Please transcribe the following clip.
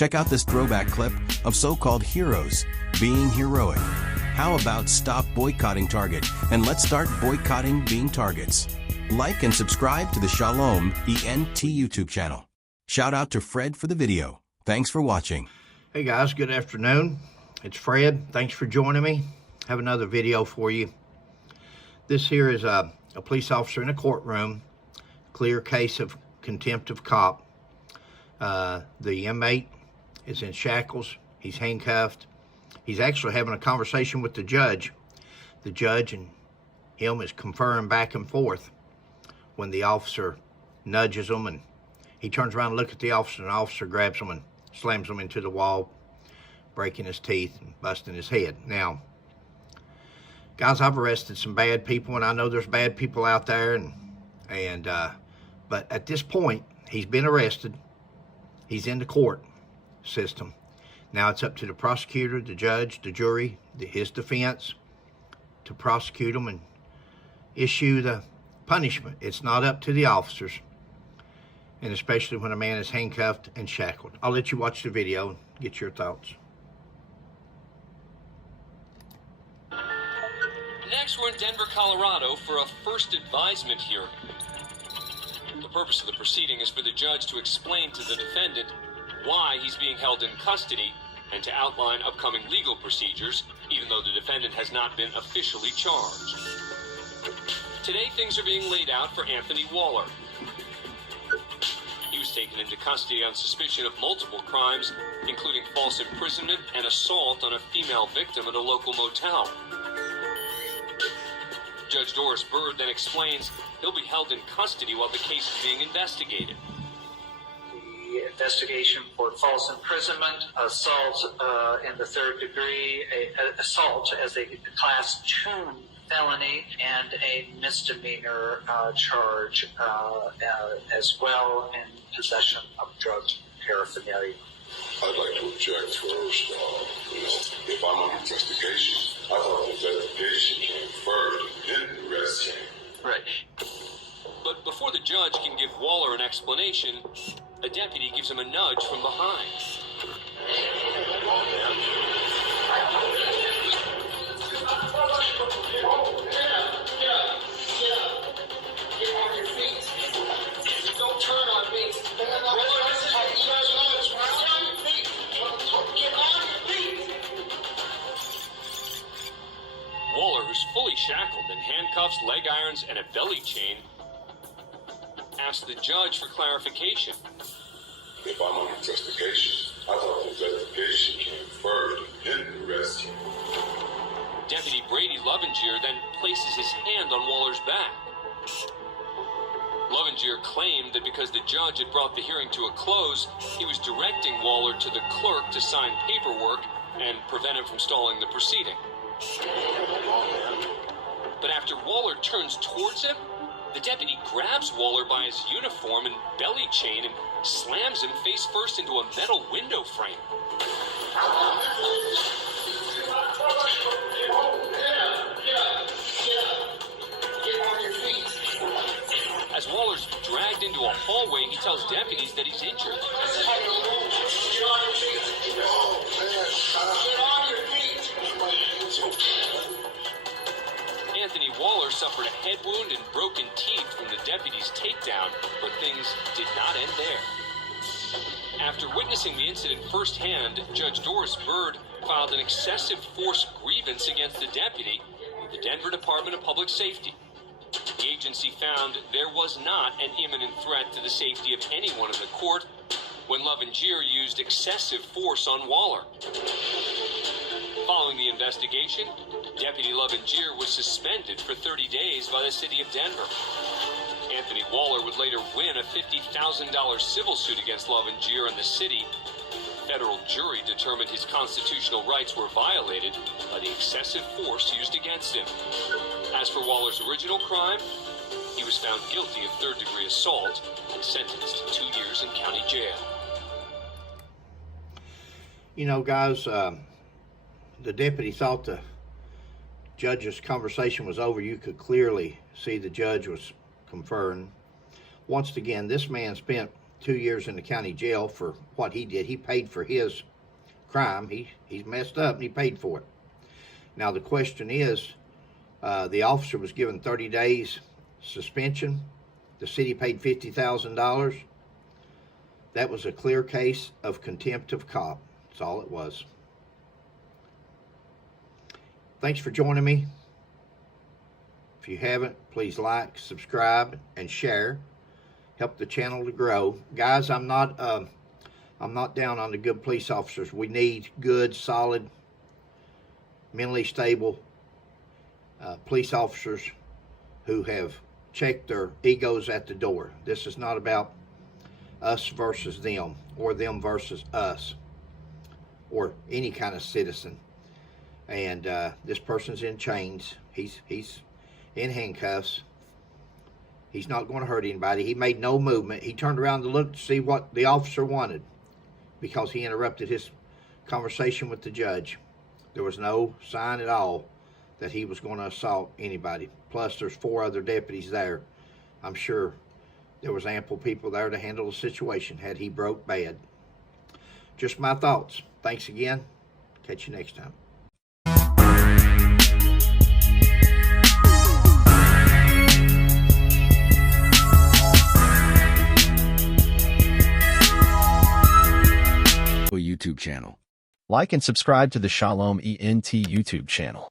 Check out this throwback clip of so-called heroes being heroic. How about stop boycotting Target and let's start boycotting being targets? Like and subscribe to the Shalom ENT YouTube channel. Shout out to Fred for the video. Thanks for watching. Hey guys, good afternoon. It's Fred. Thanks for joining me. I have another video for you. This here is a police officer in a courtroom. Clear case of contempt of cop. The inmate is in shackles. He's handcuffed. He's actually having a conversation with the judge. The judge and him is conferring back and forth when the officer nudges him, and he turns around and looks at the officer, and the officer grabs him and slams him into the wall, breaking his teeth and busting his head. Now, guys, I've arrested some bad people, and I know there's bad people out there, but at this point, he's been arrested. He's in the court system. Now it's up to the prosecutor, the judge, the jury, his defense to prosecute him and issue the punishment. It's not up to the officers, and especially when a man is handcuffed and shackled. I'll let you watch the video and get your thoughts. Next, we're in Denver, Colorado for a first advisement hearing. The purpose of the proceeding is for the judge to explain to the defendant why he's being held in custody and to outline upcoming legal procedures, even though the defendant has not been officially charged. Today, things are being laid out for Anthony Waller. He was taken into custody on suspicion of multiple crimes, including false imprisonment and assault on a female victim at a local motel. Judge Doris Bird then explains he'll be held in custody while the case is being investigated. The investigation for false imprisonment, assault in the third degree, assault as a Class 2 felony, and a misdemeanor charge as well in possession of drug paraphernalia. I'd like to object first. If I'm under investigation, I thought the investigation came first, then the rest came. Right. But before the judge can give Waller an explanation, a deputy gives him a nudge from behind. Don't turn on me. Waller, who's fully shackled in handcuffs, leg irons, and a belly chain, asked the judge for clarification. If I'm under investigation, I thought the investigation came first, then the rest came. Deputy Brady Lovinger then places his hand on Waller's back. Lovinger claimed that because the judge had brought the hearing to a close, he was directing Waller to the clerk to sign paperwork and prevent him from stalling the proceeding. But after Waller turns towards him, the deputy grabs Waller by his uniform and belly chain and slams him face first into a metal window frame. As Waller's dragged into a hallway, he tells deputies that he's injured. Anthony Waller suffered a head wound and broken teeth from the deputy's takedown, but things did not end there. After witnessing the incident firsthand, Judge Doris Bird filed an excessive force grievance against the deputy with the Denver Department of Public Safety. The agency found there was not an imminent threat to the safety of anyone in the court when Lovinger used excessive force on Waller. Following the investigation, Deputy Lovinger was suspended for 30 days by the city of Denver. Anthony Waller would later win a $50,000 civil suit against Lovinger and the city. A federal jury determined his constitutional rights were violated by the excessive force used against him. As for Waller's original crime, he was found guilty of third-degree assault and sentenced to 2 years in county jail. You know, guys, the deputy thought the judge's conversation was over. You could clearly see the judge was conferring. Once again, this man spent 2 years in the county jail for what he did. He paid for his crime. He's messed up and he paid for it. Now the question is, the officer was given 30 days suspension. The city paid $50,000. That was a clear case of contempt of cop. That's all it was. Thanks for joining me. If you haven't, please like, subscribe, and share. Help the channel to grow. Guys, I'm not down on the good police officers. We need good, solid, mentally stable police officers who have checked their egos at the door. This is not about us versus them, or them versus us, or any kind of citizen. And this person's in chains. He's in handcuffs. He's not going to hurt anybody. He made no movement. He turned around to look to see what the officer wanted because he interrupted his conversation with the judge. There was no sign at all that he was going to assault anybody. Plus, there's 4 other deputies there. I'm sure there was ample people there to handle the situation had he broke bad. Just my thoughts. Thanks again. Catch you next time. YouTube channel. Like and subscribe to the Shalom ENT YouTube channel.